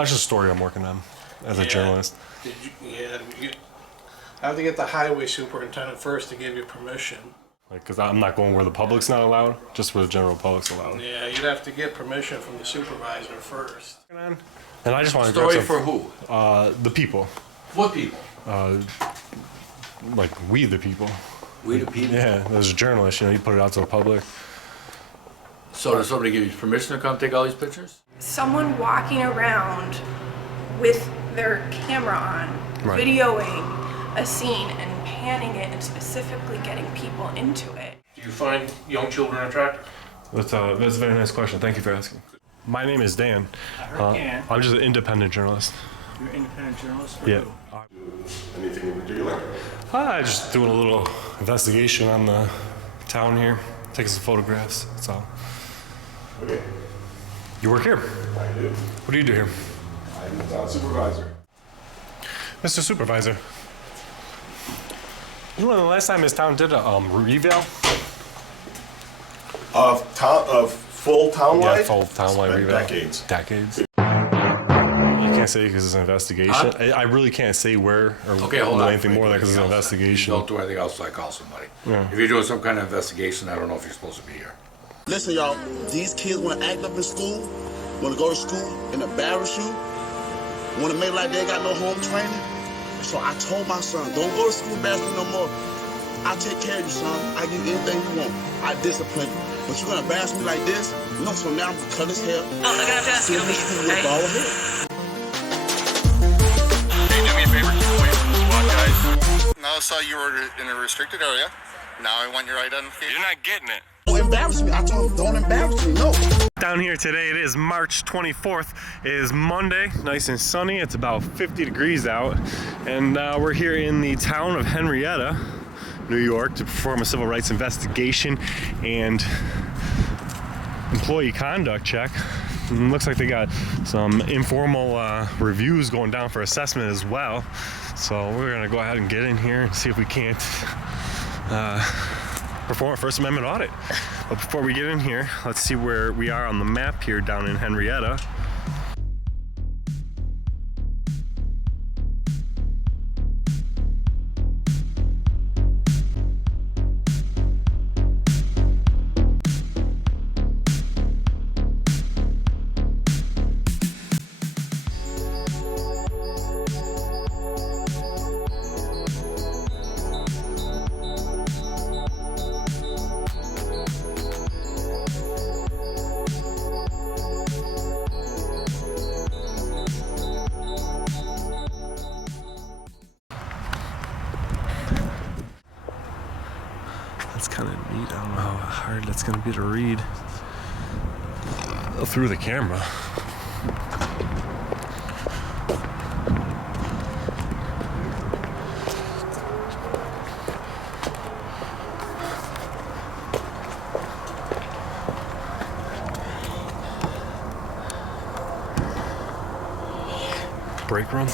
That's just a story I'm working on as a journalist. You have to get the highway superintendent first to give you permission. Because I'm not going where the public's not allowed, just where the general public's allowed. Yeah, you'd have to get permission from the supervisor first. And I just want to Story for who? The people. What people? Like we the people. We the people? Yeah, as a journalist, you put it out to the public. So does somebody give you permission to come take all these pictures? Someone walking around with their camera on, videoing a scene and panning it and specifically getting people into it. Do you find young children attractive? That's a very nice question. Thank you for asking. My name is Dan. I heard Dan. I'm just an independent journalist. You're an independent journalist? Yeah. Anything in particular? Just doing a little investigation on the town here, taking some photographs, that's all. Okay. You work here? I do. What do you do here? I'm the town supervisor. Mr. Supervisor, you know when the last time this town did a reval? Of full townwide? Yeah, full townwide reval. Decades. Decades. I can't say because it's an investigation. Huh? I really can't say where or Okay, hold do on. anything more than that because it's an investigation. Don't do anything else till I call somebody. Yeah. If you're doing some kind of investigation, I don't know if you're supposed to be here. Listen, y'all, these kids want to act up in school, want to go to school and embarrass you, want to make like they got no home training. So I told my son, don't go to school embarrassing no more. I take care of you, son. I give you anything you want. I discipline you. But you're going to embarrass me like this? No, so now I'm going to cut his hair. Oh, they're going to have to ask you to leave, okay? Ball ahead. Hey, do me a favor. Wait for the SWAT guys. Now I saw you were in a restricted area. Now I want your identification. You're not getting it. Don't embarrass me. I told him, don't embarrass me. No. Down here today, it is March 24th. It is Monday, nice and sunny. It's about 50 degrees out. And we're here in the town of Henrietta, New York, to perform a civil rights investigation and employee conduct check. And looks like they got some informal reviews going down for assessment as well. So we're gonna go ahead and get in here and see if we can't perform a First Amendment audit. But before we get in here, let's see where we are on the map here down in Henrietta. That's kind of neat. I don't know how hard that's going to be to read through the camera. Break room.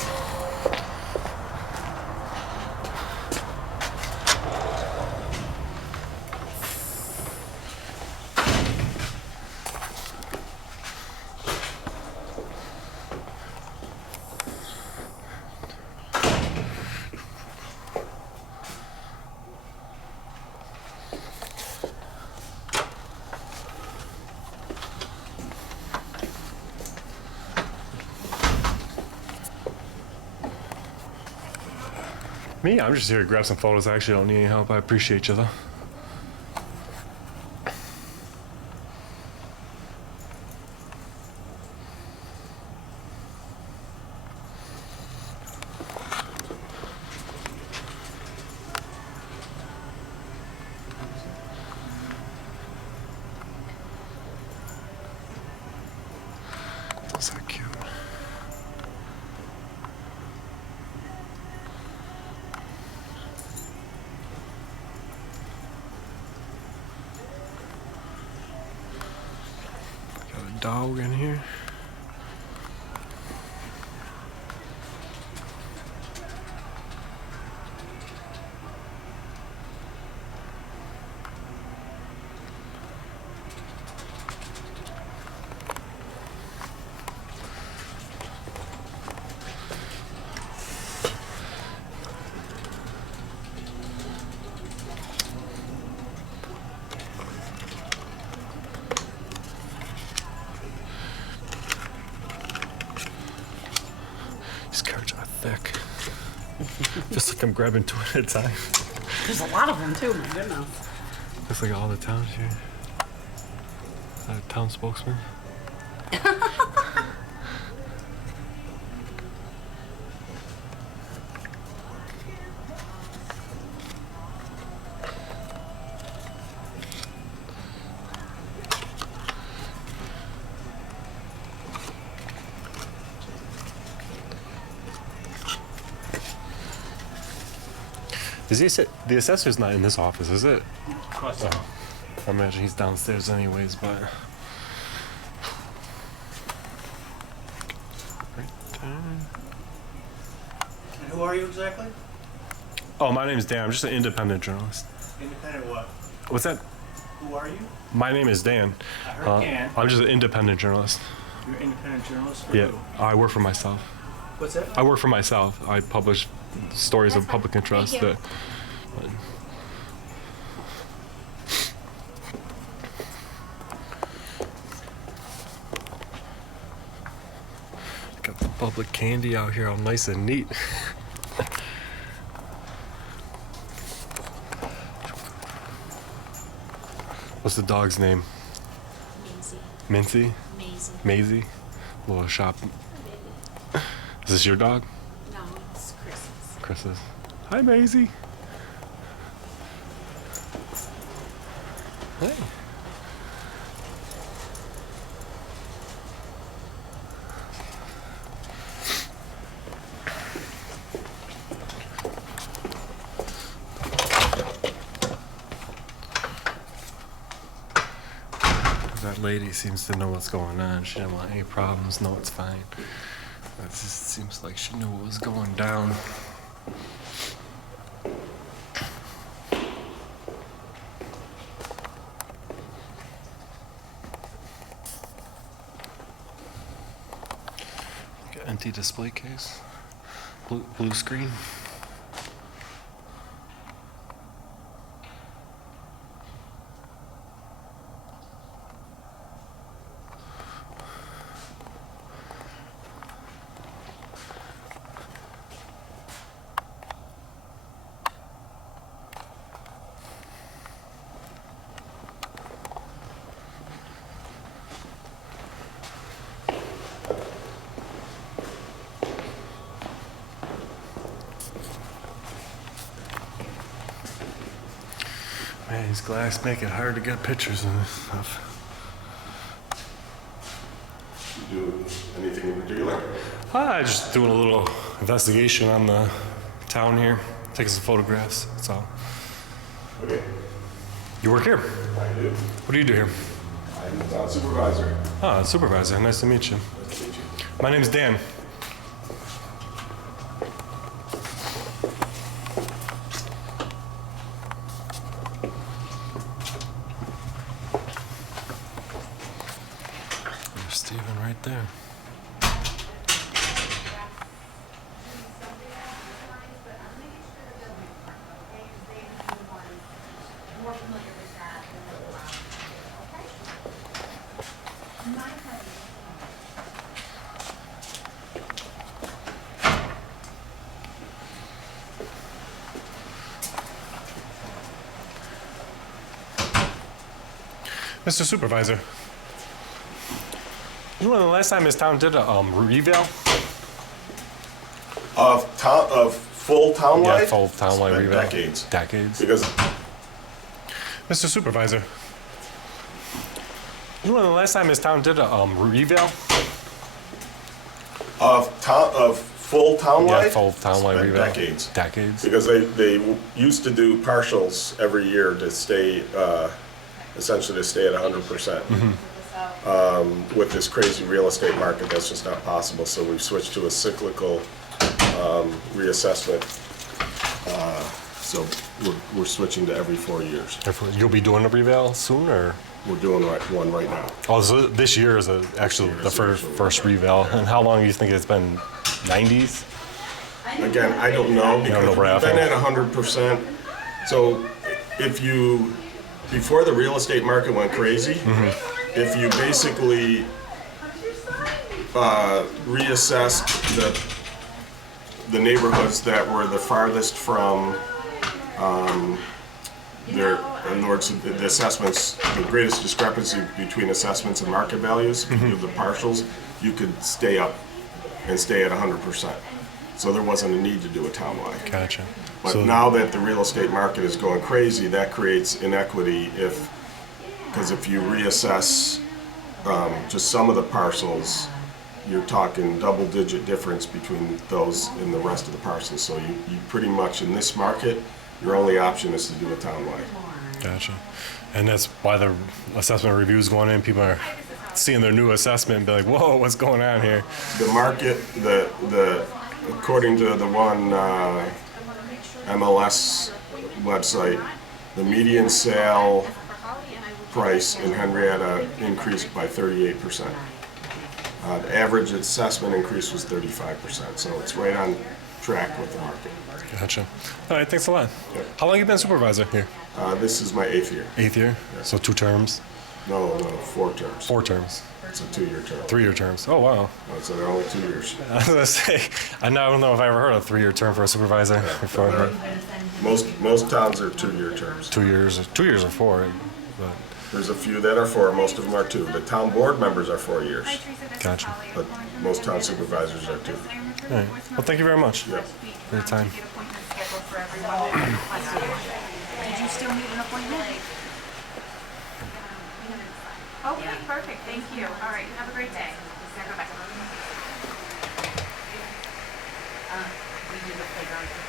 Me? I'm just here to grab some photos. I actually don't need any help. I appreciate you though. Is that cute? Got a dog in here. These cards are thick. Just like I'm grabbing two at a time. There's a lot of them too, my goodness. Looks like all the towns here. Is that a town spokesman? The assessor's not in this office, is it? Of course. I imagine he's downstairs anyways, but... And who are you exactly? Oh, my name is Dan. I'm just an independent journalist. Independent what? What's that? Who are you? My name is Dan. I heard Dan. I'm just an independent journalist. You're an independent journalist? For Yeah, who? I work for myself. What's that? I work for myself. I publish stories of public interest. Thank you. That, got the public candy out here all nice and neat. What's the dog's name? Mincy. Maisie. Little shop. Is this your dog? No, it's Chris's. Chris's. Hi, Maisie. Hey. That lady seems to know what's going on. She didn't want any problems. No, it's fine. It just seems like she knew what was going down. Got empty display case. Blue screen. Man, these glass make it hard to get pictures of this stuff. You do anything in particular? Just doing a little investigation on the town here, taking some photographs, that's all. Okay, You work here? I do. What do you do here? I'm the town supervisor. Supervisor, nice to meet you. Nice to meet you. My name's Dan. There's Steven right there. Mr. Supervisor, you know the last time this town did a revale? Of full townwide? Yeah, full townwide It's been revale. decades. Decades. Because Mr. Supervisor, you know the last time this town did a revale? of full townwide? Yeah, full townwide It's been revale. decades. Decades. Because they used to do partials every year to stay, essentially to stay at 100%. With this crazy real estate market, that's just not possible. So we've switched to a cyclical reassessment. So we're switching to every 4 years. You'll be doing a revale soon, or? We're doing one right now. Oh, so this year is actually the first revale. And how long do you think it's been? 90s? Again, I don't know because know we've where been at. at 100%. So if you, before the real estate market went crazy, if you basically reassessed the neighborhoods that were the farthest from in other words, the assessments, the greatest discrepancy between assessments and market values, of the partials, you could stay up and stay at 100%. So there wasn't a need to do a townwide. Gotcha. But So- now that the real estate market is going crazy, that creates inequity because if you reassess just some of the parcels, you're talking double-digit difference between those and the rest of the parcels. So you pretty much, in this market, your only option is to do a townwide. Gotcha. And that's why the assessment review's going in. People are seeing their new assessment and be like, whoa, what's going on here? The market, according to the one MLS website, the median sale price in Henrietta increased by 38%. The average assessment increase was 35%, so it's right on track with the market. Gotcha. All right, thanks a lot. Yep. How long have you been supervisor here? This is my 8th year. 8th year? Yeah. So 2 terms? No, 4 terms. 4 terms. It's a 2-year term. 3-year terms. Oh, wow. No, so they're only 2 years. I was gonna say, I don't know if I ever heard of a 3-year term for a supervisor before. Most towns are 2-year terms. 2 years. 2 years or 4. But There's a few that are 4. Most of them are 2. The town board members are 4 years, gotcha. but most town supervisors are 2. All right. Well, thank you very much Yep. for your time. Did you still need an appointment? Okay, perfect, thank you. All right, have a great day. Now go back. We did the playground for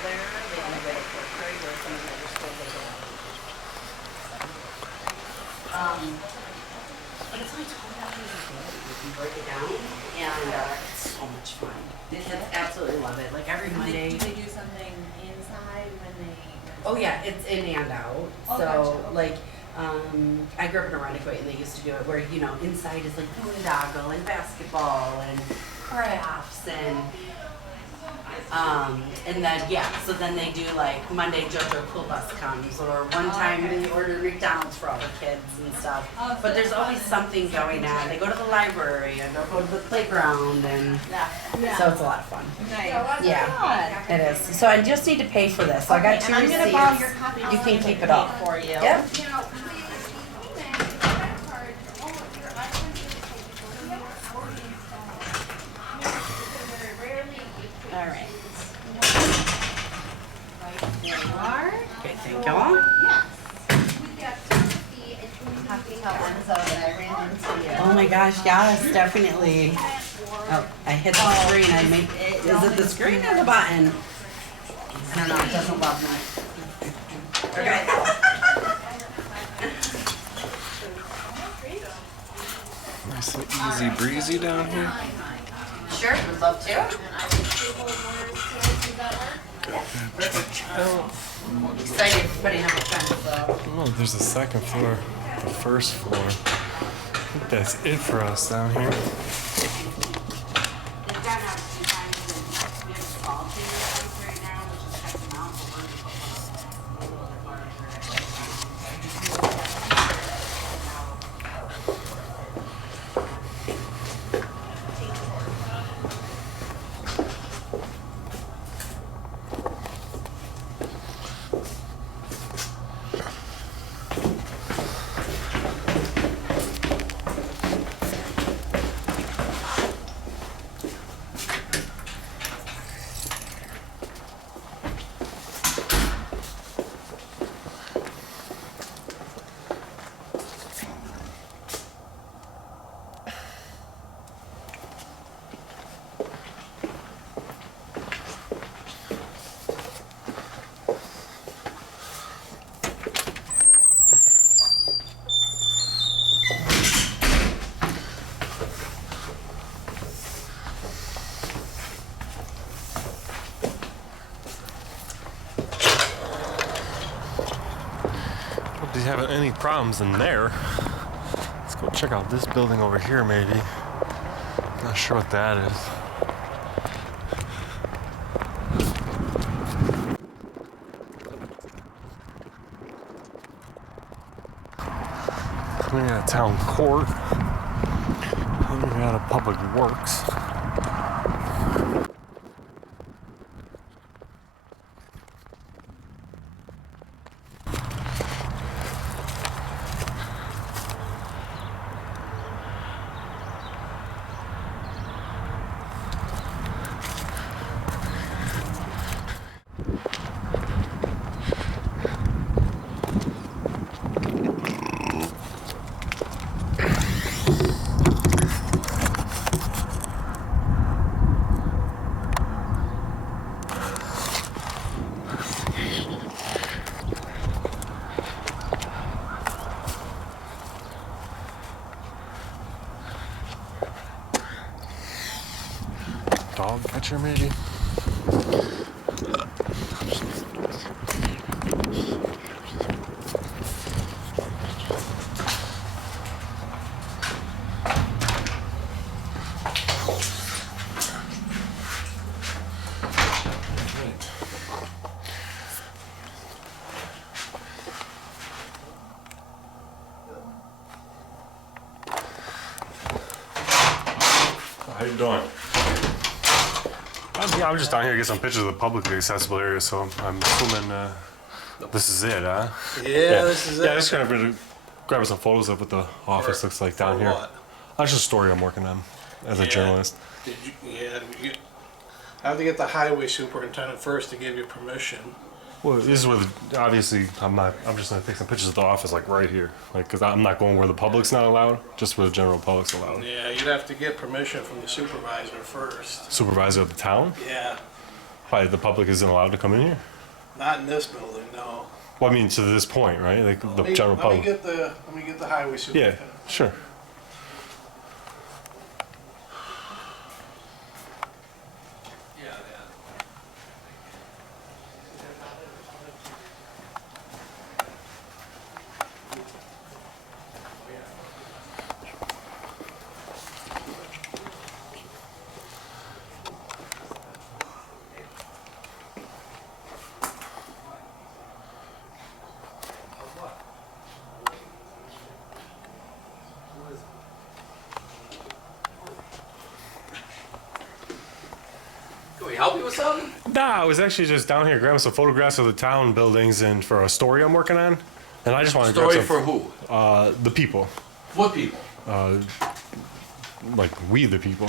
there. They only go to fourth grade where some of the other schools they go up. But it's only 12 hours a day. You can break it down, and it's so much fun. Kids absolutely love it. Like every Monday. Do they do something inside when they? Oh yeah, it's in and out. Oh, So gotcha. like, I grew up in Arundequoit and they used to do it where, inside is like boondoggle and basketball and crafts and then so then they do like Monday JoJo Pool Bus comes, or one time they ordered McDonald's for all the kids and stuff. But there's always something going on. They go to the library and they'll go to the playground and so it's a lot of fun. Yeah, it is. So I just need to pay for this. So I got 2 and I'm receipts. gonna borrow your copy. You can keep it all. For you. Yep. All right. There you are. Okay, thank y'all. Have to tell Enzo that I ran into you. Oh my gosh, yes, definitely. Oh, I hit the screen. Is it the screen or the button? I don't know, it doesn't love me. Okay. Nice and easy breezy down here. Sure, would love to. Excited for putting up a fence, so. Oh, there's a second floor, the first floor. I think that's it for us down here. Hope they haven't any problems in there. Let's go check out this building over here, maybe. Not sure what that is. We got a town court. We got a public works. dog picture maybe? How you doing? Yeah, I'm just down here to get some pictures of the publicly accessible area, so I'm assuming this is it, huh? Yeah, this is it. Yeah, just kind of grabbing some photos of what the office looks like down here. What? That's just a story I'm working on as a journalist. Did you I have to get the highway superintendent first to give you permission. Well, this is where obviously I'm just gonna take some pictures of the office like right here, like because I'm not going where the public's not allowed, just where the general public's allowed. Yeah, you'd have to get permission from the supervisor first. Supervisor of the town? Yeah, Why the public isn't allowed to come in here? not in this building, no. Well, I mean to this point, right? Like the general Let me public. get the highway Yeah, superintendent. sure. Can we help you with something? Nah, I was actually just down here grabbing some photographs of the town buildings and for a story I'm working on, and I just want to grab Story some. for who? The people, What people? like we the people.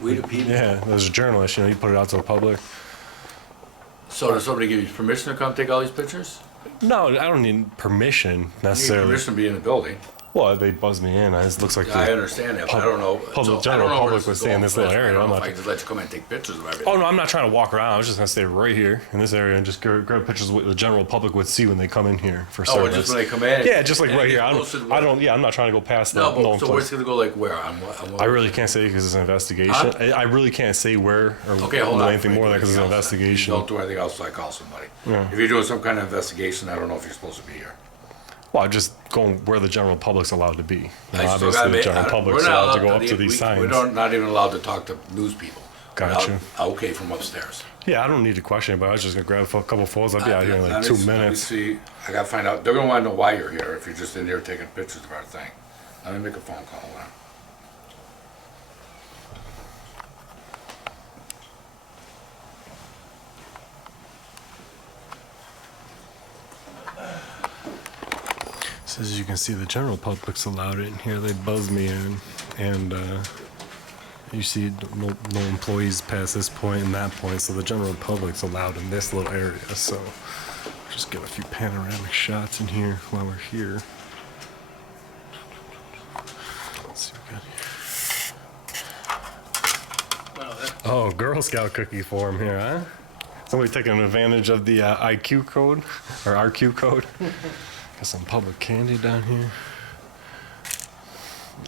We the people. Yeah, as a journalist, you put it out to the public. So does somebody give you permission to come take all these pictures? No, I don't need permission You need necessarily. permission to be in the building. Well, they buzzed me in. It looks like I the understand that, but I don't know. general where public this would is stay in going, this but little I area. don't I'm know if not. I can just let you come and take pictures of everything. Oh no, I'm not trying to walk around. I was just gonna stay right here in this area and just grab pictures of what the general public would see when they come in here for Oh, service. just when they come in? Yeah, just like And right it here. gets I posted don't. where? I don't. Yeah, I'm not trying to go past No, the but known so place. where's it gonna go? Like where? On what? I really can't say because it's an investigation. Huh? I really can't say where or Okay, hold on. anything more than that because it's an investigation. Don't do anything else till I call somebody. Yeah. If you're doing some kind of investigation, I don't know if you're supposed to be here. Well, I'm just going where the general public's allowed to be. You know, I still obviously, gotta the make- general I- public's we're not allowed to go up allowed to these signs. We're not even allowed to talk to news people. Gotcha. Okay, from upstairs. Yeah, I don't need to question it, but I was just gonna grab a couple photos. I'll be out here in like 2 Let me minutes. see. I gotta find out. They're gonna want to know why you're here if you're just in here taking pictures of our thing. Let me make a phone call. Hold on. So as you can see, the general public's allowed in here. They buzz me in, and you see no employees past this point and that point. So the general public's allowed in this little area. So just get a few panoramic shots in here while we're here. Let's see what we got here. Oh, Girl Scout cookie form here, huh? Somebody taking advantage of the IQ code or RQ code. Got some public candy down here.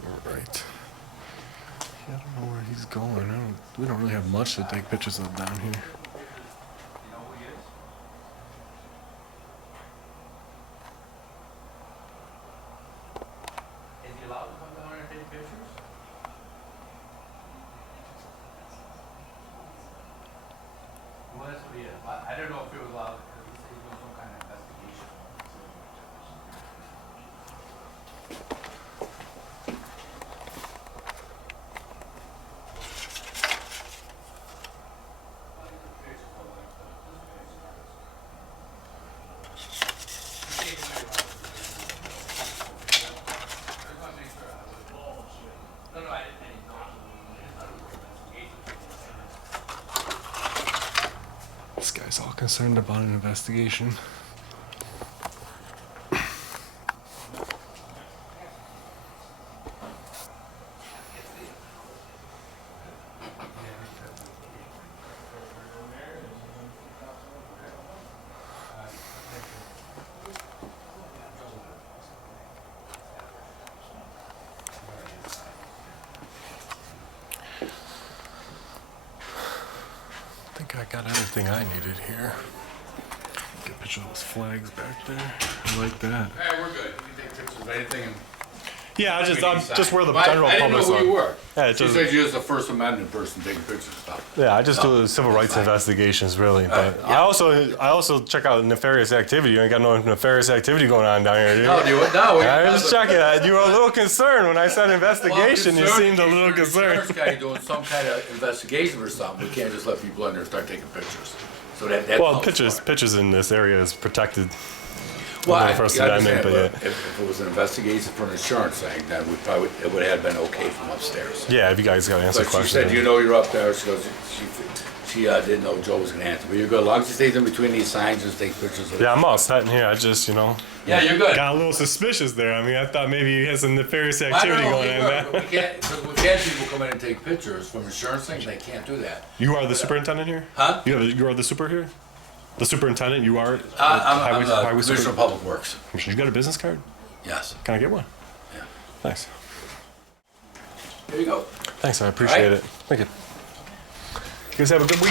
All right. Yeah, I don't know where he's going. We don't really have much to take pictures of down here. Is he allowed to come down here and take pictures? Well, that's what he is. But I don't know if he was allowed because he said he's doing some kind of investigation. This guy's all concerned about an investigation. think I got everything I needed here. Get a picture of those flags back there. I like that. Hey, we're good. You can take pictures of anything. Yeah, I'm just where the Well, general I didn't know public's who you on. were. Yeah, She said you was the First Amendment person taking pictures of stuff. Yeah, I just do civil rights investigations, really. But yeah. I also check out nefarious activity. You ain't got no nefarious activity going on down here, do you? No, no. I was just checking. You were a little concerned when I said investigation. You seemed a little concerned. Insurance guy doing some kind of investigation or something. We can't just let people in there and start taking pictures. So that Well, pictures in this area is protected. Well, under the First Amendment, but yeah. If it was an investigation for an insurance thing, then it would have been okay from upstairs. Yeah, if you guys got to answer But questions. she said, you know, you're up there. She goes, she didn't know Joe was going to answer. But you're good. As long as he stays in between these signs and takes pictures of it. Yeah, I'm all set in here. I just, Yeah, you're good. got a little suspicious there. I mean, I thought maybe you had some nefarious activity going on there. We can't, because we've had people come in and take pictures from insurance things. They can't do that. You are the superintendent here? Huh? You are the super here? The superintendent, you are? I'm the Commissioner of Public Works. You got a business card? Yes. Can I get one? Yeah. Thanks. Here you go. Thanks, I appreciate it. Thank you. You guys have a good week.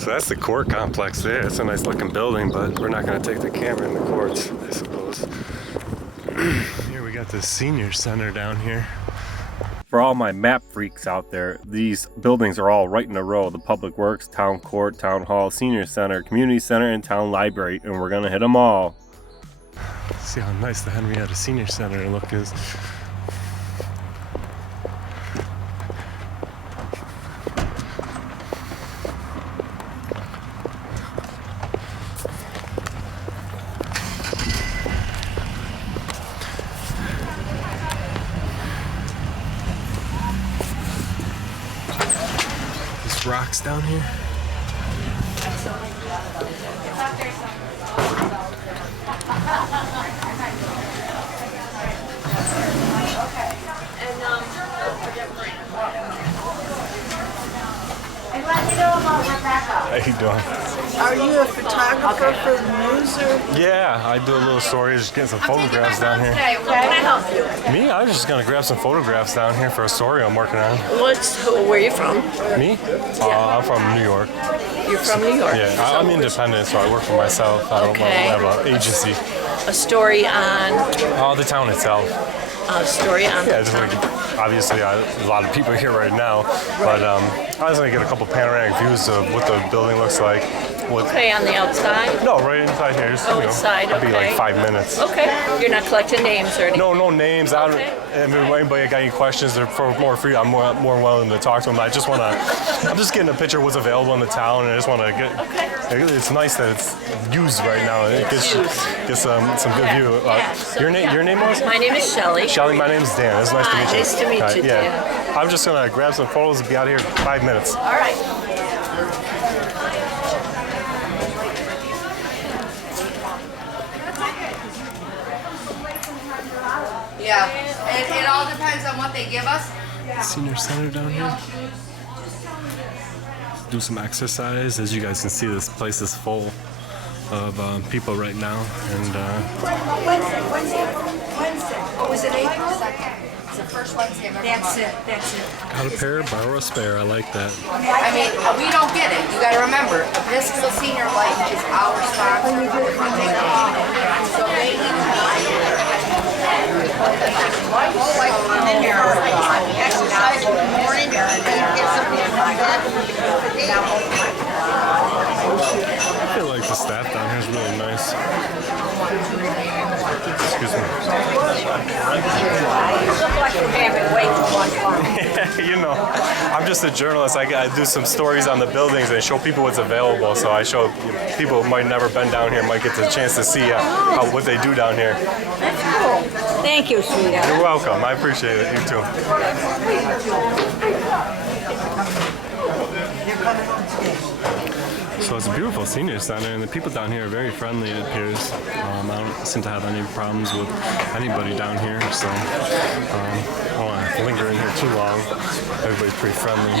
So that's the court complex there. It's a nice looking building, but we're not going to take the camera in the courts, I suppose. Here we got the senior center down here. For all my map freaks out there, these buildings are all right in a row. The Public Works, Town Court, Town Hall, Senior Center, Community Center, and Town Library, and we're gonna hit them all. See how nice the Henrietta Senior Center look is. Rocks down here. How you doing? Are you a photographer for the news or? Yeah, I do a little story, just getting some photographs down here. Okay, what can I help you? Me? I was just gonna grab some photographs down here for a story I'm working on. Where are you from? Me? I'm from New York. You're from New York? Yeah, I'm independent, so I work for myself. I don't have an agency. A story on? The town itself. A story on? Yeah, just like, obviously a lot of people here right now, but I was gonna get a couple panoramic views of what the building looks like. Okay, on the outside? No, right inside here. Just, inside, it'll be like 5 minutes. Okay, you're not collecting names or anything? No names. If anybody got any questions, they're for more free. I'm more willing to talk to them. I'm just getting a picture of what's available in the town, and I just want to get. Okay. It's nice that it's used right now. It gets some good view. Your name was? My name is Shelley. Shelley, my name is Dan. It's nice to meet you. Nice to meet you, Dan. Yeah. I'm just gonna grab some photos and be out of here in 5 minutes. All right. Yeah, it all depends on what they give us. Senior center down here. Do some exercise. As you guys can see, this place is full of people right now. And Wednesday. What was it, April 2nd? It's the first Wednesday of every month. That's it. got a pair, borrow a spare. I like that. I mean, we don't get it. You gotta remember, Episcopal Senior Life is our sponsor. So they need to come in here, exercise in the morning, and get something like that. I feel like the staff down here is really nice. Excuse me. You look like you're having way too much fun. You know, I'm just a journalist. I do some stories on the buildings and show people what's available. So I show people who might never been down here might get the chance to see what they do down here. That's cool. Thank you, sweetheart. You're welcome. I appreciate it. You too. So it's a beautiful senior center, and the people down here are very friendly, it appears. I don't seem to have any problems with anybody down here, so I don't want to linger in here too long. Everybody's pretty friendly.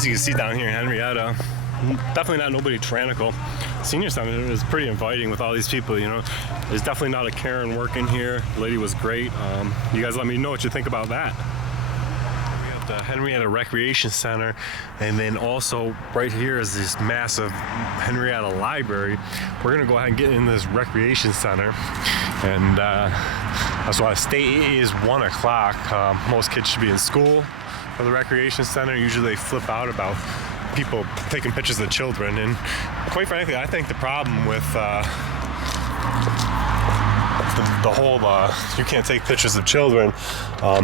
As you can see down here in Henrietta, definitely not nobody tyrannical. Senior Center is pretty inviting with all these people, you know. There's definitely not a Karen working here. The lady was great. You guys let me know what you think about that. We have the Henrietta Recreation Center, and then also right here is this massive Henrietta Library. We're gonna go ahead and get in this recreation center, and that's why state is 1 o'clock. Most kids should be in school for the recreation center. Usually they flip out about people taking pictures of children, and quite frankly, I think the problem with the whole you can't take pictures of children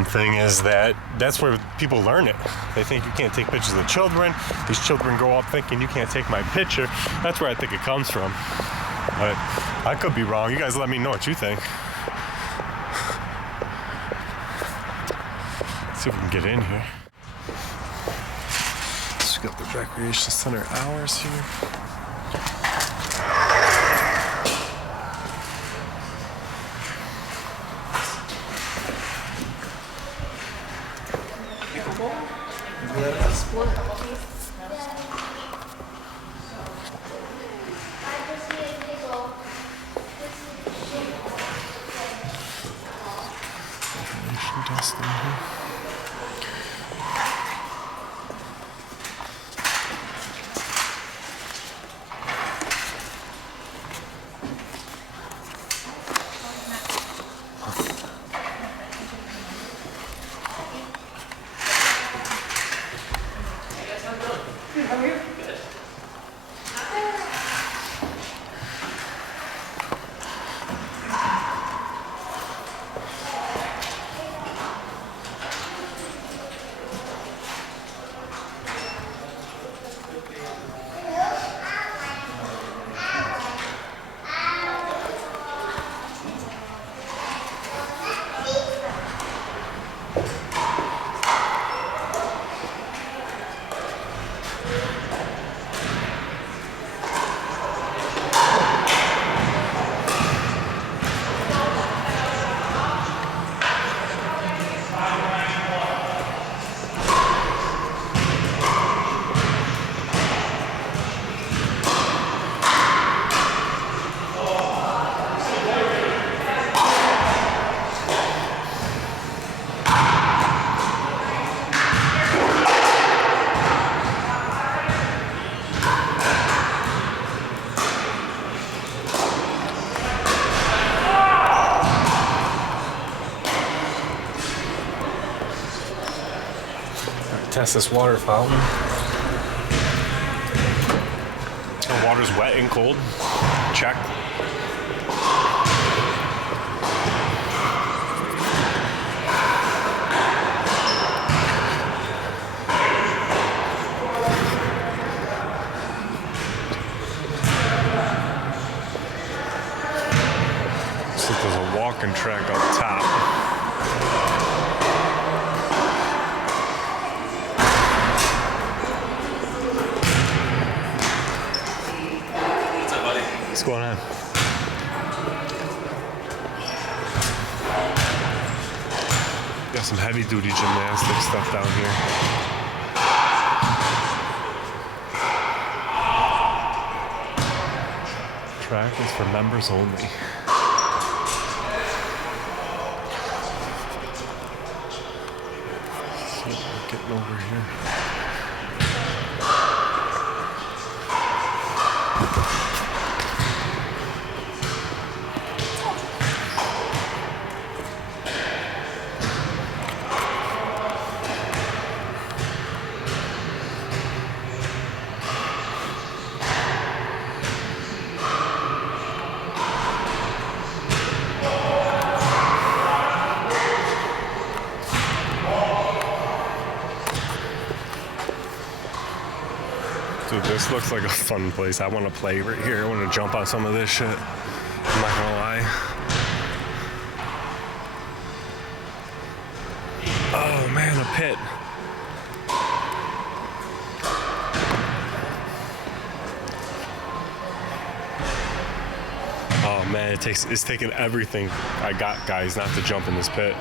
thing is that's where people learn it. They think you can't take pictures of children. These children grow up thinking you can't take my picture. That's where I think it comes from. But I could be wrong. You guys let me know what you think. Let's see if we can get in here. Let's get the recreation center hours here. Test this water fountain. The water's wet and cold. Check. Looks like there's a walking track up top. What's going on? Got some heavy duty gymnastic stuff down here. Track is for members only. See what we're getting over here. Dude, this looks like a fun place. I want to play right here. I want to jump on some of this shit. I'm not gonna lie. Oh man, a pit. Oh man, it's taking everything I got, guys, not to jump in this pit.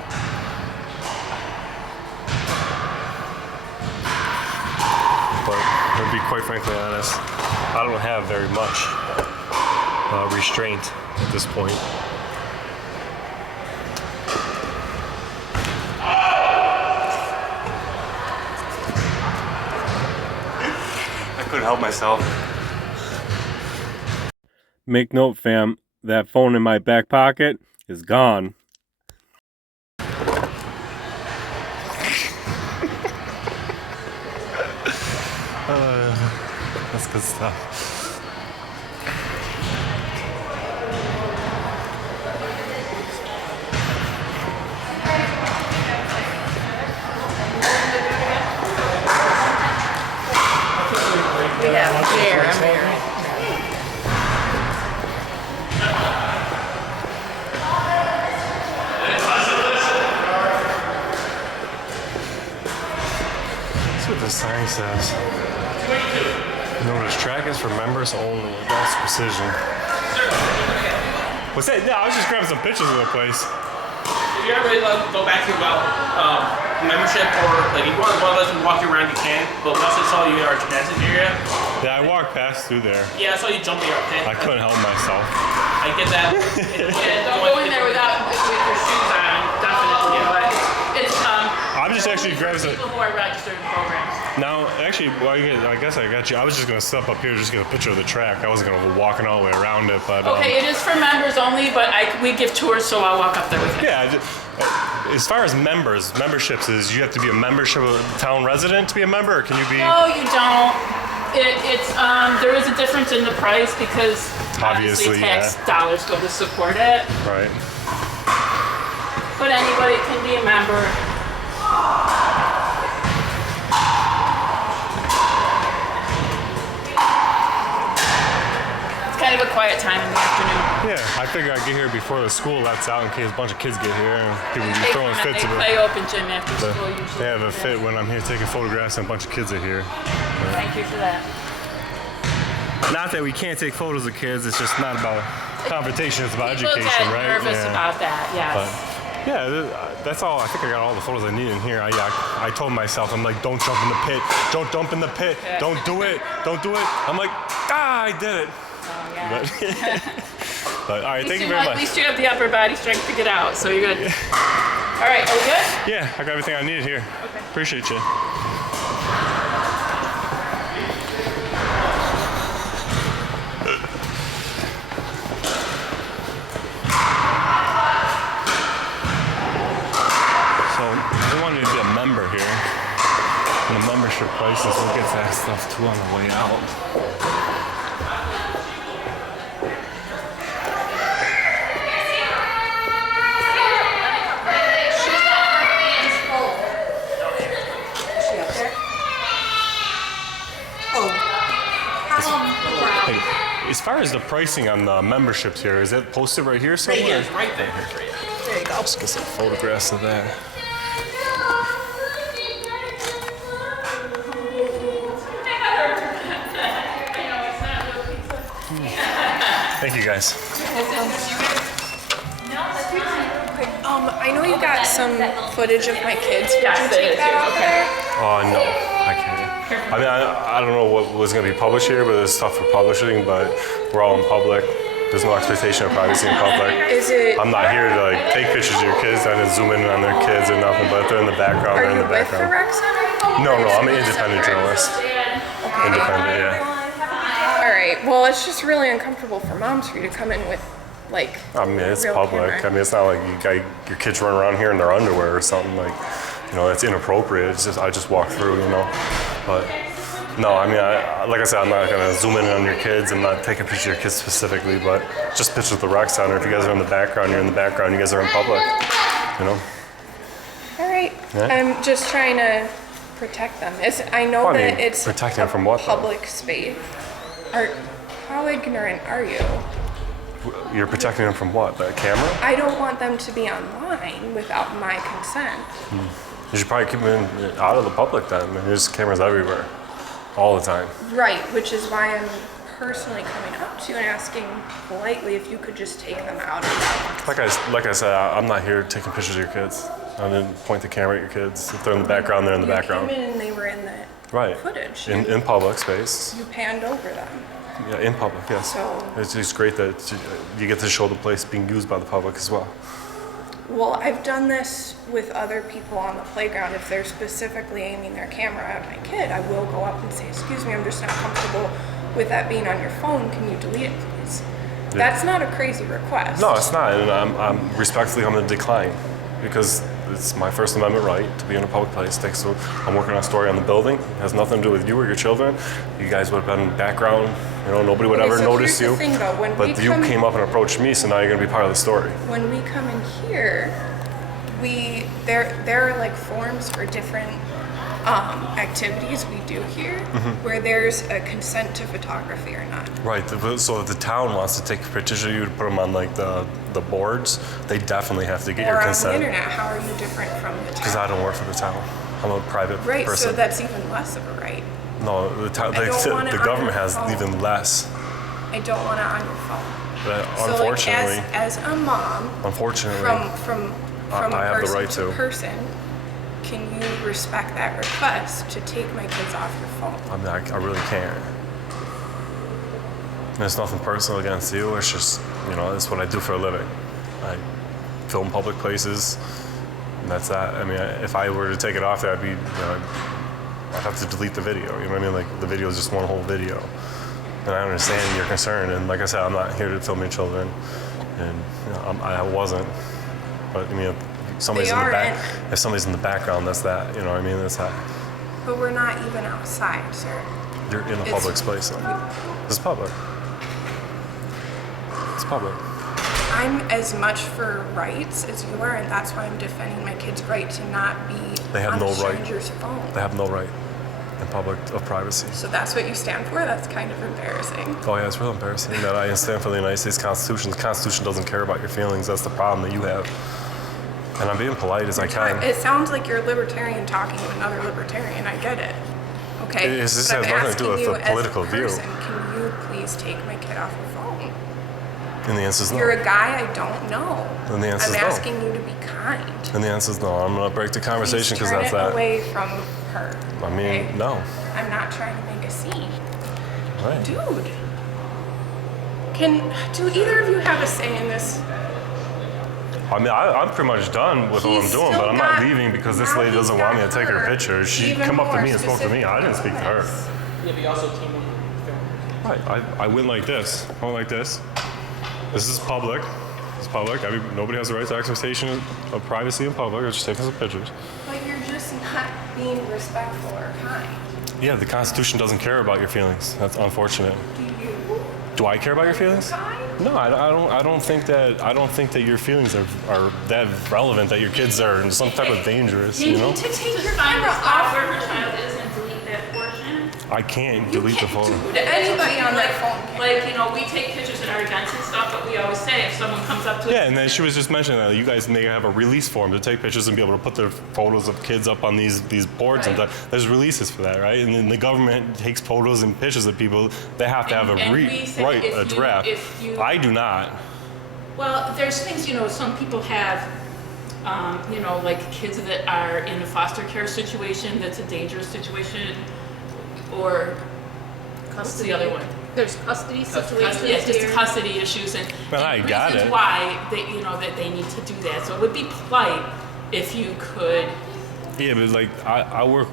But quite frankly honest, I don't have very much restraint at this point. I couldn't help myself. Make note, fam, that phone in my back pocket is gone. That's good stuff. Yeah, I'm here. That's what the sign says. Notice track is for members only. That's precision. What's that? No, I was just grabbing some pictures of the place. If you ever really go back to about membership, or like if you want to let them walk you around, you can. But once I saw you in our gymnastics area. Yeah, I walked past through there. Yeah, I saw you jumping up. Okay? I couldn't help myself. I get that. Don't go in there with your shoes on, definitely. But it's I'm just actually grabbing some. People who are registered in programs. Now, actually, well, I guess I got you. I was just gonna step up here, just get a picture of the track. I wasn't gonna go walking all the way around it, but. Okay, it is for members only, but we give tours, so I'll walk up there with you. Yeah. As far as memberships is, you have to be a membership of a town resident to be a member, or can you be? No, you don't. It's there is a difference in the price because obviously tax dollars go to support it. Right. But anybody can be a member. It's kind of a quiet time in the afternoon. Yeah, I figure I'd get here before the school lets out in case a bunch of kids get here and people be throwing fits. They play open gym after school usually. They have a fit when I'm here taking photographs and a bunch of kids are here. Thank you for that. Not that we can't take photos of kids, it's just not about confrontation, it's about People education, get right? nervous about that, yes. But, yeah, that's all. I think I got all the photos I need in here. I told myself, I'm like, don't jump in the pit. Don't jump in the pit. Yeah. Don't do it. Don't do it. I'm like, I did it. Oh, yeah. But all right, thank you very much. At least you have the upper body strength to get out, so you're good. All right, are we good? Yeah, I got everything I needed here. Okay. Appreciate you. And the membership prices, we'll get to that stuff too on the way out. Hey, as far as the pricing on the memberships here, is it posted right here somewhere? Right there. There you go. Let's get some photographs of that. Thank you guys. I know you got some footage of my kids. Yes, Would you take that out there? Oh, no, I can't. I mean, I don't know what was going to be published here, but there's stuff for publishing, but we're all in public. There's no expectation of privacy in public. Is it? I'm not here to like take pictures of your kids. I didn't zoom in on their kids or nothing, but if they're in the background, they're in the background. Are you with the rec center? No, I'm an independent journalist. Okay. Independent, yeah. All right. Well, it's just really uncomfortable for moms for you to come in with, like. I mean, it's real public. camera. I mean, it's not like you got your kids running around here in their underwear or something like, that's inappropriate. It's just I just walk through, but. No, I mean, like I said, I'm not gonna zoom in on your kids. I'm not taking pictures of your kids specifically, but just pictures of the rec center. If you guys are in the background, you're in the background. You guys are in public, All right. Yeah. I'm just trying to protect them. I know that it's protect them from what? Public space. How ignorant are you? You're protecting them from what? The camera? I don't want them to be online without my consent. You should probably keep them out of the public then. I mean, there's cameras everywhere, all the time. Right, which is why I'm personally coming up to you and asking politely if you could just take them out of that. Like I said, I'm not here taking pictures of your kids. I didn't point the camera at your kids. If they're in the background, they're in the background. Came in and they were in the Right. footage. In public space. You panned over them. Yeah, in public, yes. So- It's just great that you get to show the place being used by the public as well. Well, I've done this with other people on the playground. If they're specifically aiming their camera at my kid, I will go up and say, excuse me, I'm just not comfortable with that being on your phone. Can you delete it, please? Yeah. That's not a crazy request. No, it's not, and I'm respectfully on the decline because it's my First Amendment right to be in a public place. So I'm working on a story on the building. It has nothing to do with you or your children. You guys would have been in background. You know, nobody would ever notice you. Here's the thing, though. But you came up and approached me, so now you're going to be part of the story. When we come in here, there are like forms for different activities we do here, where there's a consent to photography or not. Right. So if the town wants to take pictures of you to put them on like the boards, they definitely have to get your Or on consent. the internet, how are you different from the town? Because I don't work for the town. I'm a private Right, person. so that's even less of a right. No, the town. I don't want it The on government your has phone. even less. I don't want it on your phone. But So unfortunately, like as a mom, unfortunately, from I a have the person right to to. person, can you respect that request to take my kids off your phone? I really can't. And it's nothing personal against you. It's just, it's what I do for a living. I film public places, and that's that. I mean, if I were to take it off there, I'd have to delete the video. You know what I mean? Like, the video is just one whole video. And I understand your concern. And like I said, I'm not here to film your children. And I wasn't. But I mean, if somebody's in the back. If somebody's in the background, that's that. You know what I mean? That's that. But we're not even outside, sir. You're in a public space. It's public. It's public. I'm as much for rights as you are, and that's why I'm defending my kids' right to not be They have on no a right. stranger's phone. They have no right in public of privacy. So that's what you stand for? That's kind of embarrassing. Oh yeah, it's real embarrassing that I stand for the United States Constitution. The Constitution doesn't care about your feelings. That's the problem that you have. And I'm being polite as I can. It sounds like you're a libertarian talking to another libertarian. I get it. Okay. This has But I'm nothing to do with asking the you as a political view. person, can you please take my kid off your phone? And the answer is no. You're a guy I don't know. And the answer I'm is no. asking you to be kind. And the answer is no. I'm gonna break the conversation because that's Turn it that. away from her. I mean, okay? no. I'm not trying to make a scene. Right. Dude. Do either of you have a say in this? I mean, I'm pretty much done with what I'm doing, but I'm not leaving because this lady doesn't want me to take her picture. She come up to me and spoke to me. I didn't speak to her. Yeah, but you also came in. Right. I went like this. I went like this. This is public. It's public. Nobody has the right to expectation of privacy in public. They're just taking some pictures. But you're just not being respectful or kind. Yeah, the Constitution doesn't care about your feelings. That's unfortunate. Do you? Do I care about your feelings? No, I don't think that your feelings are that relevant. That your kids are in some type of dangerous. You know. To take your camera Stop off. where her child is and delete that portion. I can't delete the photo. To anybody on that phone. Like, we take pictures in our events and stuff, but we always say if someone comes up to us. Yeah, and then she was just mentioning that you guys may have a release form to take pictures and be able to put their photos of kids up on these boards and stuff. There's releases for that, right? And then the government takes photos and pictures of people. They have to have And we say a draft. if you- I do not. Well, there's things, some people have, like kids that are in a foster care situation that's a dangerous situation, or what's the other one? There's custody situations Yeah, just here. custody issues and But I got reasons it. why that they need to do that. So it would be polite if you could. Yeah, but like I work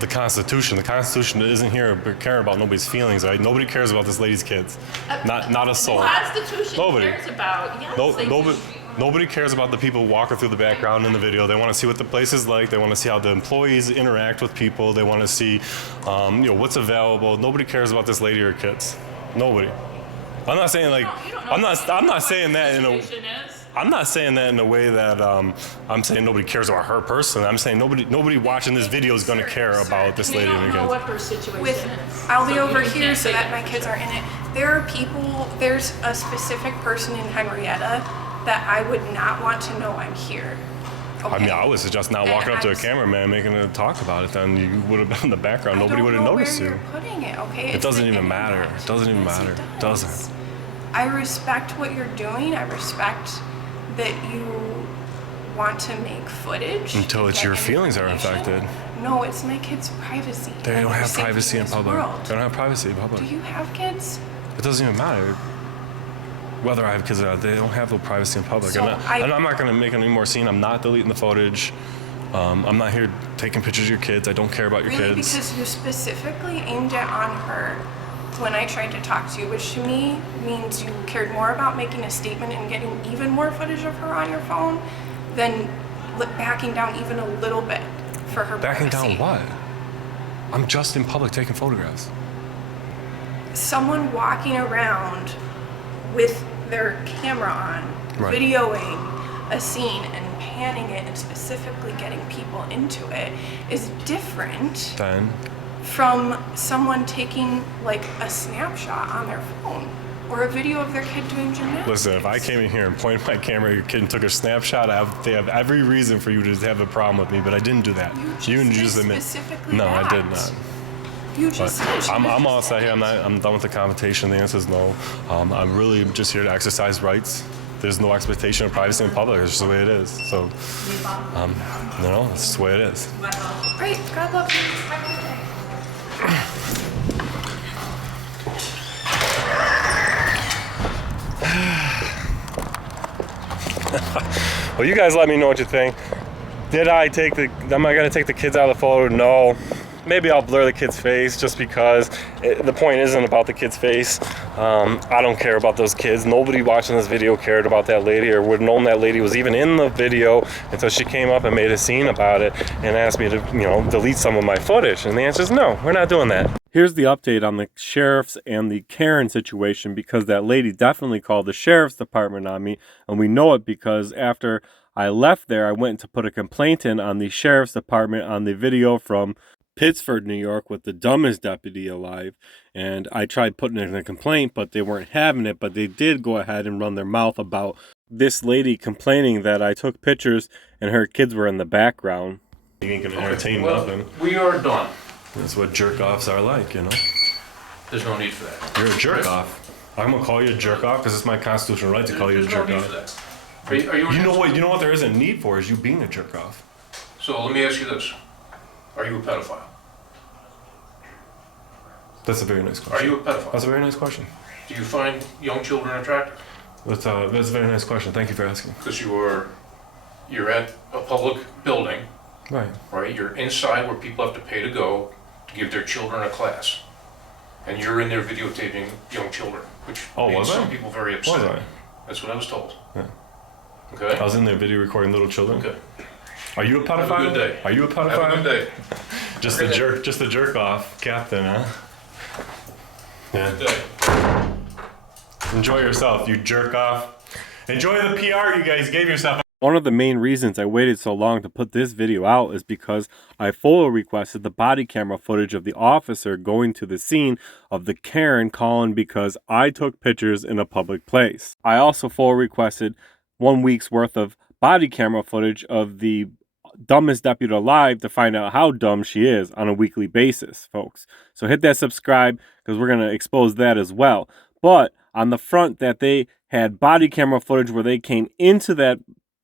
the Constitution. The Constitution isn't here caring about nobody's feelings, right? Nobody cares about this lady's kids. Not a soul. The Constitution Nobody. cares about. Yes, they do. Nobody cares about the people walking through the background in the video. They want to see what the place is like. They want to see how the employees interact with people. They want to see, what's available. Nobody cares about this lady or her kids. Nobody. I'm not saying like I'm not saying that in a. I'm not saying that in a way that I'm saying nobody cares about her personally. I'm saying nobody watching this video is going to care about this lady and her We don't know kids. what her situation is. I'll be So over you here can't so say that my kids are in it. There's a specific person in Henrietta that I would not want to know I'm here. I mean, I would suggest not walking up to a cameraman and making a talk about it. Then you would have been in the background. Nobody would have noticed you. Putting it, okay? It doesn't even matter. It doesn't even matter. It doesn't. I respect what you're doing. I respect that you want to make footage. Until it's get your feelings are information. affected. No, it's my kids' privacy. They don't have privacy in public. World. They don't have privacy in public. Do you have kids? It doesn't even matter whether I have kids or not. They don't have no privacy in public. So and I'm not going to make any more scene. I'm not deleting the footage. I'm not here taking pictures of your kids. I don't care about your Really? kids. Because you specifically aimed it on her when I tried to talk to you, which to me means you cared more about making a statement and getting even more footage of her on your phone than backing down even a little bit for her Backing privacy. down what? I'm just in public taking photographs. Someone walking around with their camera on, Right. videoing a scene and panning it and specifically getting people into it is different Then from someone taking like a snapshot on their phone or a video of their kid doing gymnastics. listen, if I came in here and pointed my camera at your kid and took a snapshot, they have every reason for you to have a problem with me, but I didn't do that. You didn't just admit. Specifically No, I did that. not. You But just said. I'm all set here. I'm done with the confrontation. The answer is no. I'm really just here to exercise rights. There's no expectation of privacy in public. It's just the way it is. So, that's just the way it is. Great. God love you. Have a good day. Well, you guys let me know what you think. Am I gonna take the kids out of the photo? No. Maybe I'll blur the kid's face just because the point isn't about the kid's face. I don't care about those kids. Nobody watching this video cared about that lady or would have known that lady was even in the video until she came up and made a scene about it and asked me to, delete some of my footage. And the answer is no, we're not doing that. Here's the update on the sheriff's and the Karen situation, because that lady definitely called the sheriff's department on me, and we know it because after I left there, I went to put a complaint in on the sheriff's department on the video from Pittsford, New York, with the dumbest deputy alive, and I tried putting in a complaint, but they weren't having it. But they did go ahead and run their mouth about this lady complaining that I took pictures and her kids were in the background. You ain't gonna entertain nothing. We are done. That's what jerk-offs are like, There's no need for that. You're a jerk-off. I'm gonna call you a jerk-off because it's my constitutional right to call you a There's no need jerk-off. for that. Are you You know what there is a need for is you being a jerk-off. So let me ask you this. Are you a pedophile? That's a very nice question. Are you a pedophile? That's a very nice question. Do you find young children attractive? That's a very nice question. Thank you for asking. Because you're at a public building, Right. right? You're inside where people have to pay to go to give their children a class. And you're in there videotaping young children, which made some people very upset. Was I? That's what I was told. Yeah. Okay? I was in there video recording little children. Okay. Are you a pedophile? Have a good day. Are you a pedophile? Have a good day. Just a jerk, just a jerk off captain, huh? Yeah. Good day. Enjoy yourself, you jerk off. Enjoy the PR you guys gave yourself. One of the main reasons I waited so long to put this video out is because I FOIA requested the body camera footage of the officer going to the scene of the Karen calling because I took pictures in a public place. I also FOIA requested 1 week's worth of body camera footage of the dumbest deputy alive to find out how dumb she is on a weekly basis, folks. So hit that subscribe because we're going to expose that as well. But on the front that they had body camera footage where they came into that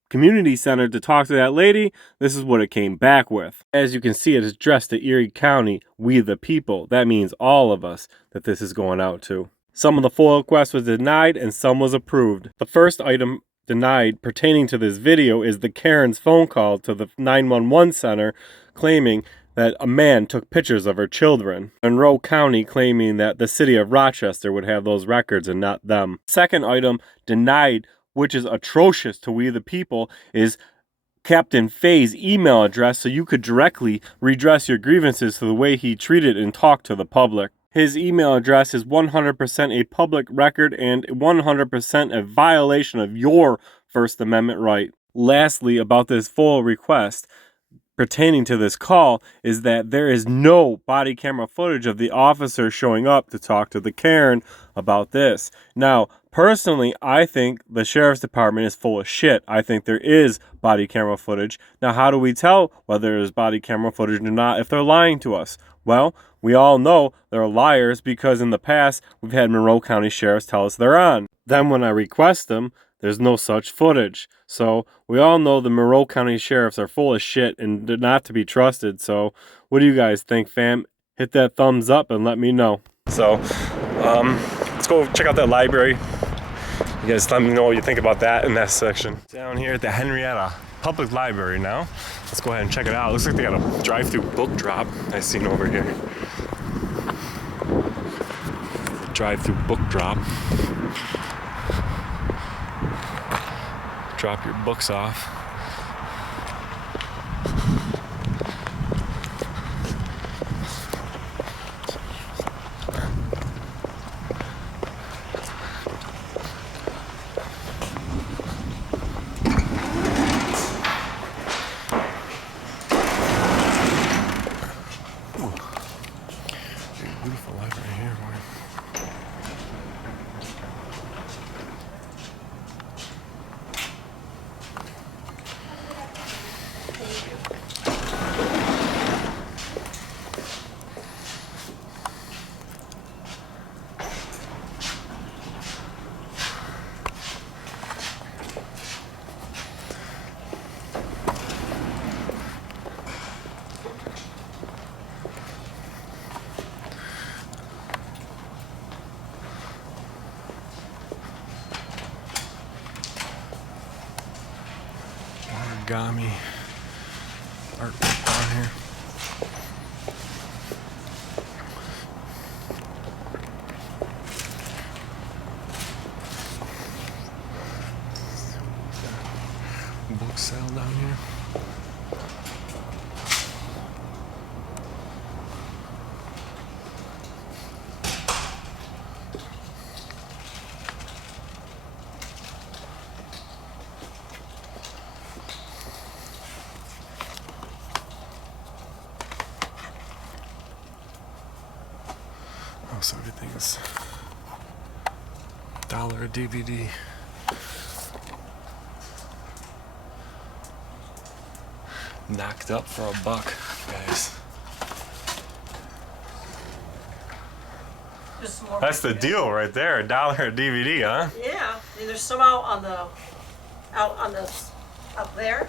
community center to talk to that lady, this is what it came back with. As you can see, it is addressed to Erie County, we the people. That means all of us that this is going out to. Some of the FOIA requests was denied and some was approved. The first item denied pertaining to this video is the Karen's phone call to the 911 center claiming that a man took pictures of her children. Monroe County claiming that the city of Rochester would have those records and not them. Second item denied, which is atrocious to we the people, is Captain Faye's email address so you could directly redress your grievances to the way he treated and talked to the public. His email address is 100% a public record and 100% a violation of your First Amendment right. Lastly, about this FOIA request pertaining to this call is that there is no body camera footage of the officer showing up to talk to the Karen about this. Now, personally, I think the sheriff's department is full of shit. I think there is body camera footage. Now, how do we tell whether there's body camera footage or not if they're lying to us? Well, we all know they're liars because in the past, we've had Monroe County sheriffs tell us they're on. Then when I request them, there's no such footage. So we all know the Monroe County sheriffs are full of shit and they're not to be trusted. So what do you guys think, fam? Hit that thumbs up and let me know. So let's go check out that library. You guys let me know what you think about that in that section. Down here at the Henrietta Public Library now. Let's go ahead and check it out. Looks like they got a drive-through book drop I seen over here. Drive-through book drop. Drop your books off. Beautiful library here, boy. Origami artwork down here. Book sale down here. Oh, so everything's $1 a DVD. Knocked up for $1, guys. That's the deal right there. $1 a DVD, huh? Yeah, and there's some out there.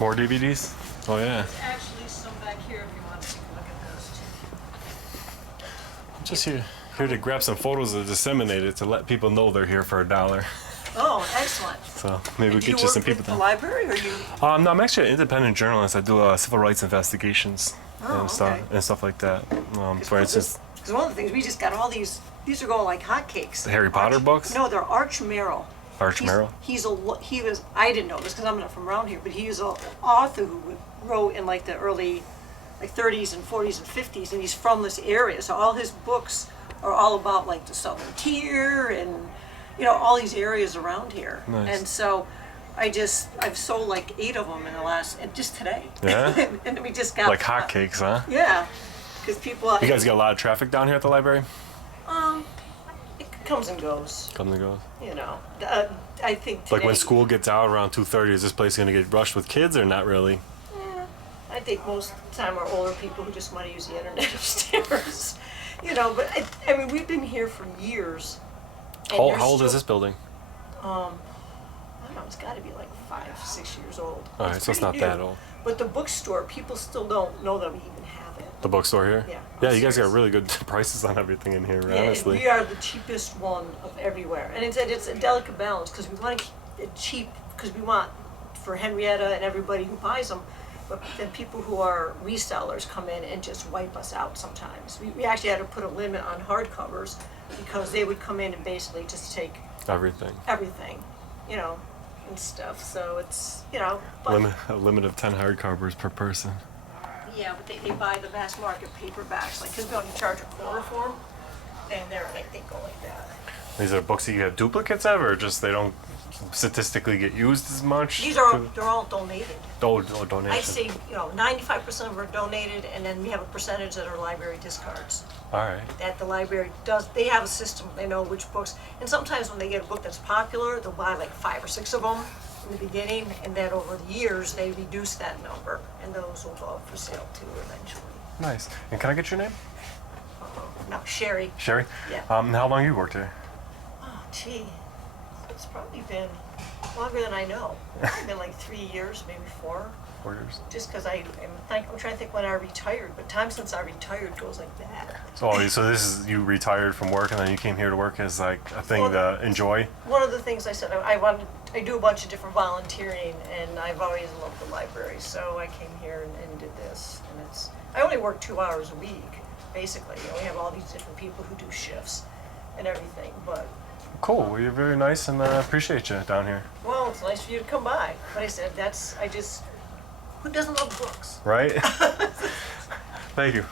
More DVDs? Oh yeah. There's actually some back here if you want to take a look at those too. I'm just here to grab some photos and disseminate it to let people know they're here for $1. Oh, excellent. So maybe we'll Do get you you some work people with the there. library, or you? No, I'm actually an independent journalist. I do civil rights investigations and stuff like that. For instance, Because one of the things we just got all these are going like hotcakes. the Harry Potter books. No, they're Arch Merrill. Arch Merrill. He was, I didn't know this because I'm not from around here, but he was an author who wrote in like the early, like 30s and 40s and 50s, and he's from this area. So all his books are all about like the Southern Tier and, you know, all these areas around here. Nice. And so I've sold like 8 of them in the last, and just today. Yeah? And we just got. Like hotcakes, huh? Yeah. Because people. You guys get a lot of traffic down here at the library? It comes and goes. Comes and goes. You know, I think today. Like when school gets out around 2:30, is this place gonna get rushed with kids or not really? I think most of the time are older people who just want to use the internet upstairs. You know, but I mean, we've been here for years. How old is this building? I don't know, it's got to be like 5, 6 years old. All right, so it's not pretty that new. old. But the bookstore, people still don't know that we even have it. The bookstore here? Yeah. Yeah, you guys got really good prices on everything in here, Yeah, and honestly. we are the cheapest one of everywhere. And it's a delicate balance because we want to keep it cheap because we want for Henrietta and everybody who buys them, but then people who are resellers come in and just wipe us out sometimes. We actually had to put a limit on hardcovers because they would come in and basically just take everything, you know, and stuff. So it's, you know. But A limit of 10 hardcovers per person. yeah, but they buy the mass market paperbacks, like, because we only charge a quarter for them, and they go like that. These are books that you have duplicates of, or just they don't statistically get used as much? They're all donated. Donations. I'd say, you know, 95% of them are donated, and then we have a percentage that are library discards. All right. That the library does, they have a system, they know which books, and sometimes when they get a book that's popular, they'll buy like 5 or 6 of them in the beginning, and then over the years, they reduce that number, and those will go up for sale too eventually. Nice. And can I get your name? No, Sherry. Sherry? Yeah. How long you worked here? Oh, gee. It's probably been longer than I know. It's probably been like 3 years, maybe 4. 4 years. Just because I'm trying to think when I retired, but time since I retired goes like that. So this is, you retired from work and then you came here to work as like a thing Well, to enjoy? One of the things I said, I do a bunch of different volunteering, and I've always loved the library, so I came here and did this. And I only work 2 hours a week, basically. We have all these different people who do shifts and everything, but. Cool, well, you're very nice and I appreciate you down here. Well, it's nice for you to come by. But I said, who doesn't love books? Right? Thank you.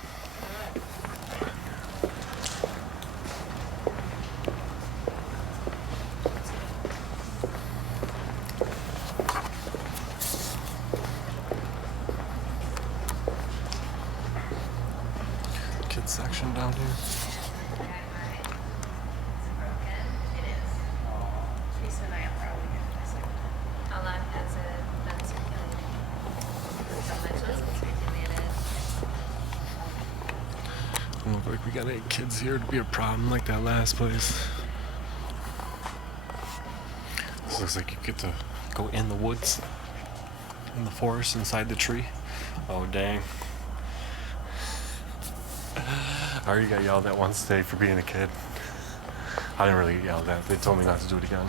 Kids section down here. How long has it been circulating? How much was it circulated? Don't look like we got any kids here to be a problem like that last place. This looks like you get to go in the woods, in the forest, inside the tree. Oh dang. I already got yelled at once today for being a kid. I didn't really get yelled at. They told me not to do it again.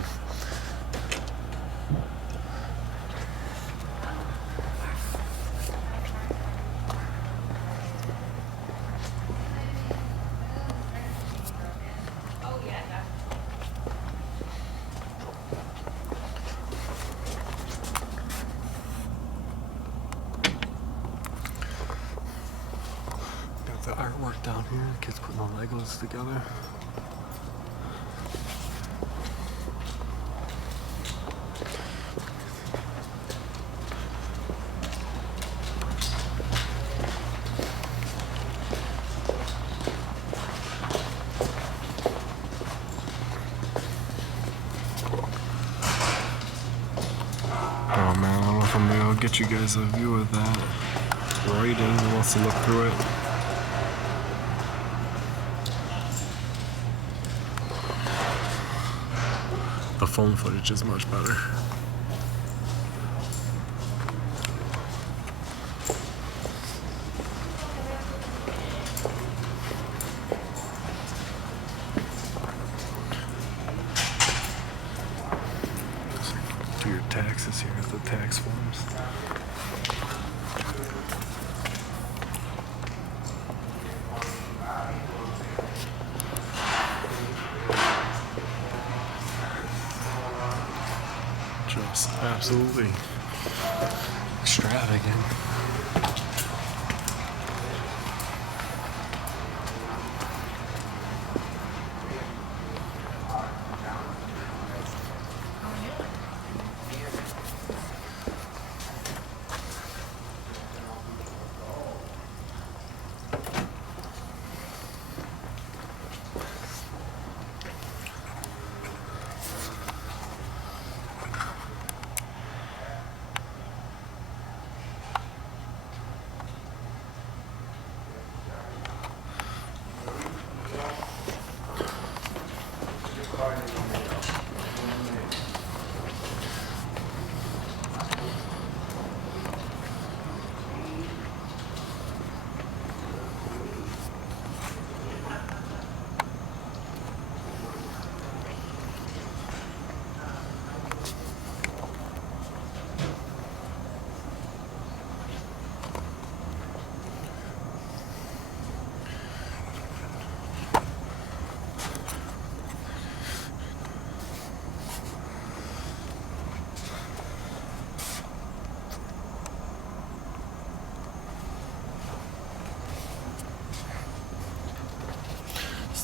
Got the artwork down here. Kids putting the Legos together. Oh man, I don't know if I'm gonna be able to get you guys a view of that. Right in, who wants to look through it? The phone footage is much better. Do your taxes here, the tax forms. Just absolutely extravagant.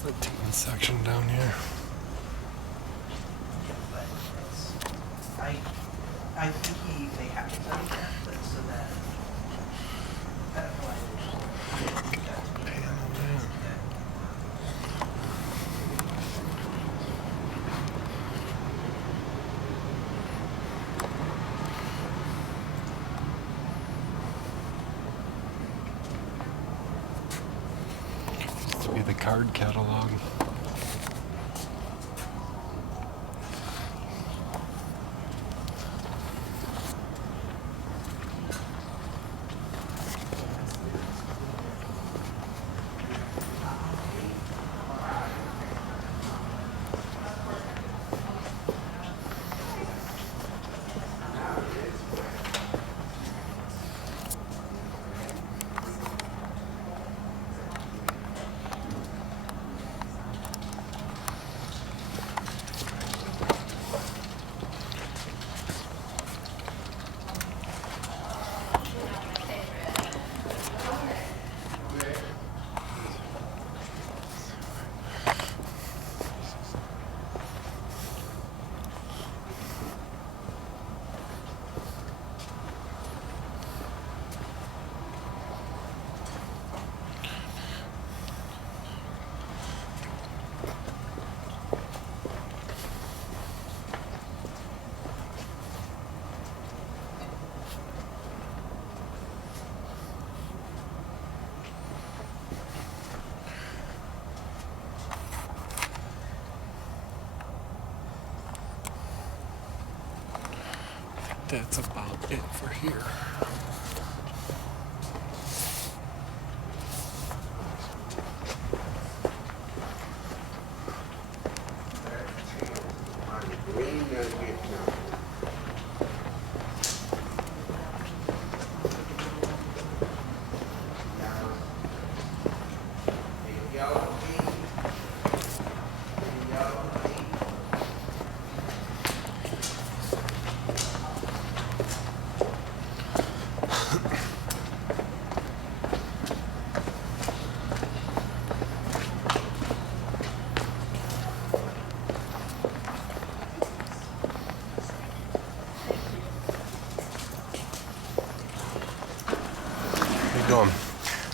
The teen section down here. I think they have to done that, but so that I don't know. Used to be the card catalog. that's about it for here.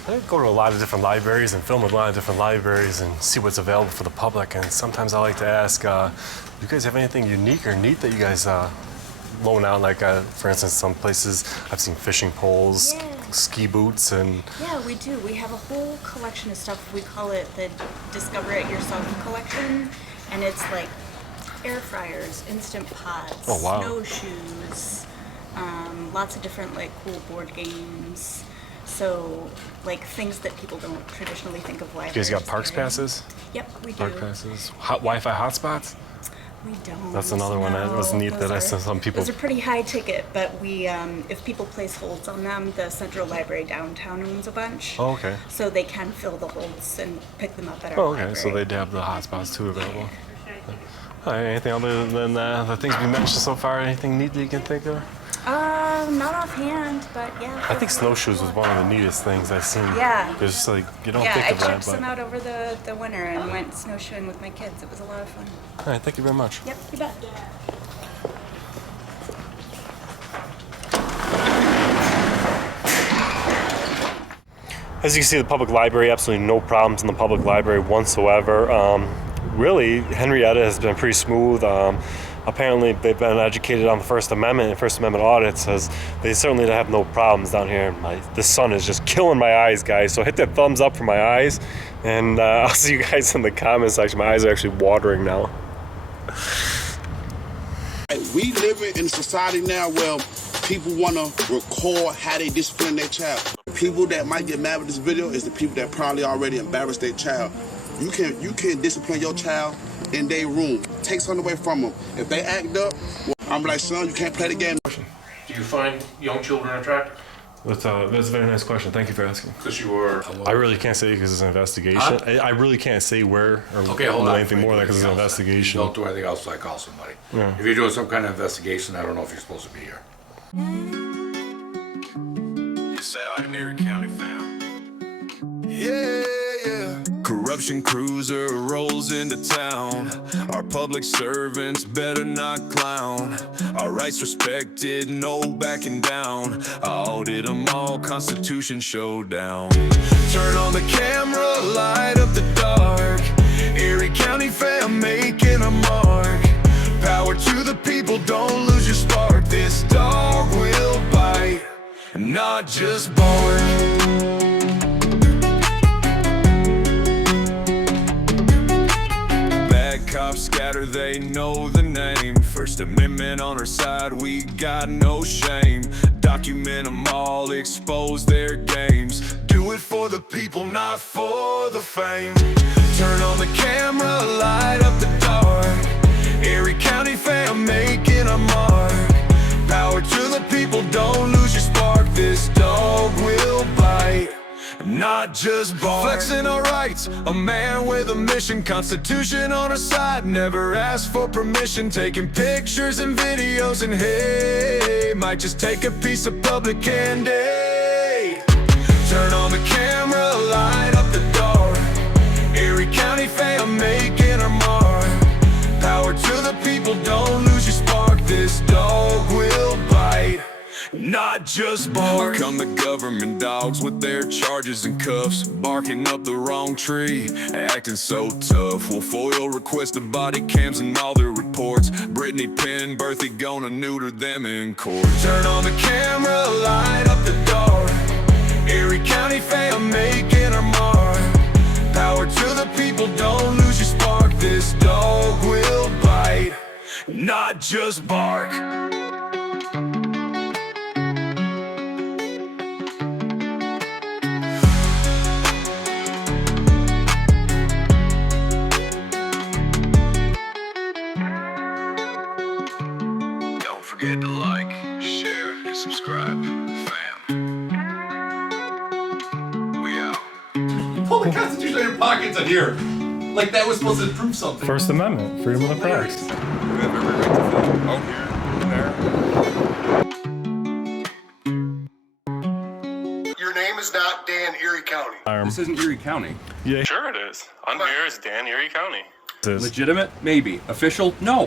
I go to a lot of different libraries and film with a lot of different libraries and see what's available for the public. And sometimes I like to ask, do you guys have anything unique or neat that you guys loan out? Like, for instance, some places I've seen fishing poles, ski boots, and... Yeah, we do. We have a whole collection of stuff. We call it the Discover It Yourself collection. And it's like air fryers, Instant Pots, snowshoes, lots of different like cool board games. So, like things that people don't traditionally think of libraries. You guys got parks passes? Yep, we do. Park passes. Wi-Fi hotspots? We don't. That's another one that was neat that I saw some people... Those are pretty high ticket, but we, if people place holds on them, the Central Library downtown owns a bunch. Oh, okay. So they can fill the holds and pick them up at our Oh, okay. library. So they'd have the hotspots too available. All right, anything other than the things we mentioned so far? Anything neat that you can think of? Not offhand, but yeah. I think snowshoes was one of the neatest things I've seen. Yeah. It's just like, you don't Yeah, think I of that, checked but... some out over the winter and went snowshoeing with my kids. It was a lot of fun. All right, thank you very much. Yep, you bet. As you can see, the public library, absolutely no problems in the public library whatsoever. Really, Henrietta has been pretty smooth. Apparently, they've been educated on the First Amendment and First Amendment audits, as they certainly have no problems down here. The sun is just killing my eyes, guys, so hit that thumbs up for my eyes, and I'll see you guys in the comment section. My eyes are actually watering now. We live in a society now where people want to record how they discipline their child. People that might get mad with this video is the people that probably already embarrassed their child. You can discipline your child in their room. Take something away from them. If they act up, well, I'm like, son, you can't play the game. Do you find young children attractive? That's a very nice question. Thank you for asking. Because you are... I really can't say because it's an investigation. I really can't say where or anything more than that because it's an investigation. Don't do anything else till I call somebody. Yeah. If you're doing some kind of investigation, I don't know if you're supposed to be here. It's out in Erie County, fam. Yeah. Corruption cruiser rolls into town. Our public servants better not clown. Our rights respected, no backing down. I audit them all, Constitution showdown. Turn on the camera, light up the dark. Erie County fam making a mark. Power to the people, don't lose your spark. This dog will bite, not just bark. Cops scatter, they know the name. First Amendment on our side, we got no shame. Document them all, expose their games. Do it for the people, not for the fame. Turn on the camera, light up the dark. Erie County fam making a mark. Power to the people, don't lose your spark. This dog will bite, not just bark. Flexing our rights, a man with a mission. Constitution on our side, never asked for permission. Taking pictures and videos and hey, might just take a piece of public candy. Turn on the camera, light up the dark. Erie County fam making our mark. Power to the people, don't lose your spark. This dog will bite, not just bark. Here come the government dogs with their charges and cuffs, barking up the wrong tree, acting so tough. We'll FOIL request the body cams and all their reports. Brittany Penn, Berthy gonna neuter them in court. Turn on the camera, light up the dark. Erie County fam making our mark. Power to the people, don't lose your spark. This dog will bite, not just bark. forget to like, share, and subscribe, fam. We out. Pull the Constitution out of your pockets on here. Like that was supposed to prove something. First Amendment, freedom of the press. We have every right to film. Oh, here, there. Your name is not Dan Erie County. This isn't Erie County. Yeah. Sure it is. On here is Dan Erie County. Legitimate? Maybe. Official? No.